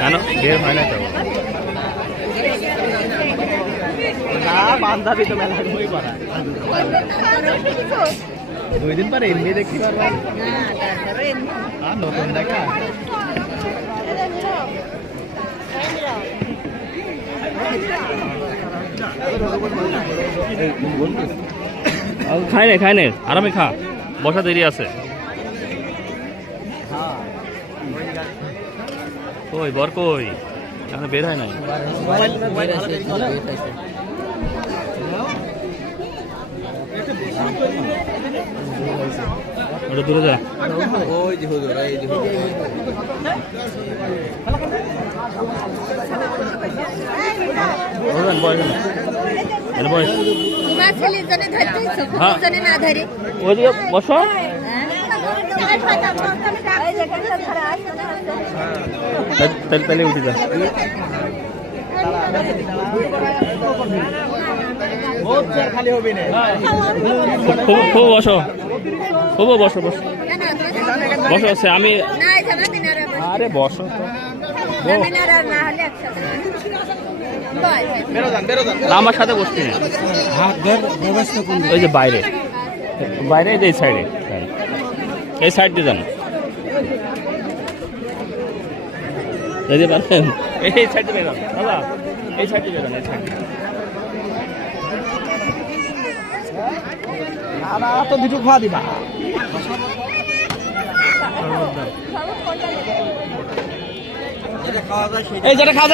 কেন বের হয় না তো না বান্ধবী তো মেলা হয়ে পড়া 2 দিন পরে এমনি দেখতে পারবা আর নতুন দেখা খাই নে আরামে খা বসা দেরি আছে কই বর কই এখানে বের হয় নাই ওটা দূরে যা ওই যে হুজুর এই যে হুজুর বয় এনে বয় তোমার ছেলে জনে ধরতেছ জনে না ধরে ওই দিকে বসো তাহলে উঠে যা খালি হবে না খুব বসো খুব বসো বসো বসো আছে আমি আরে বসো আমার সাথে বসছি ওই যে বাইরে বাইরে এই সাইডে এই সাইড দিয়ে যান যেতে পারছেন এই সাইড দিয়ে বেরান দাদা এই সাইড দিয়ে বেরান এই সাইড তো দুটো খাওয়া দিবা এই যেটা খাওয়া যায়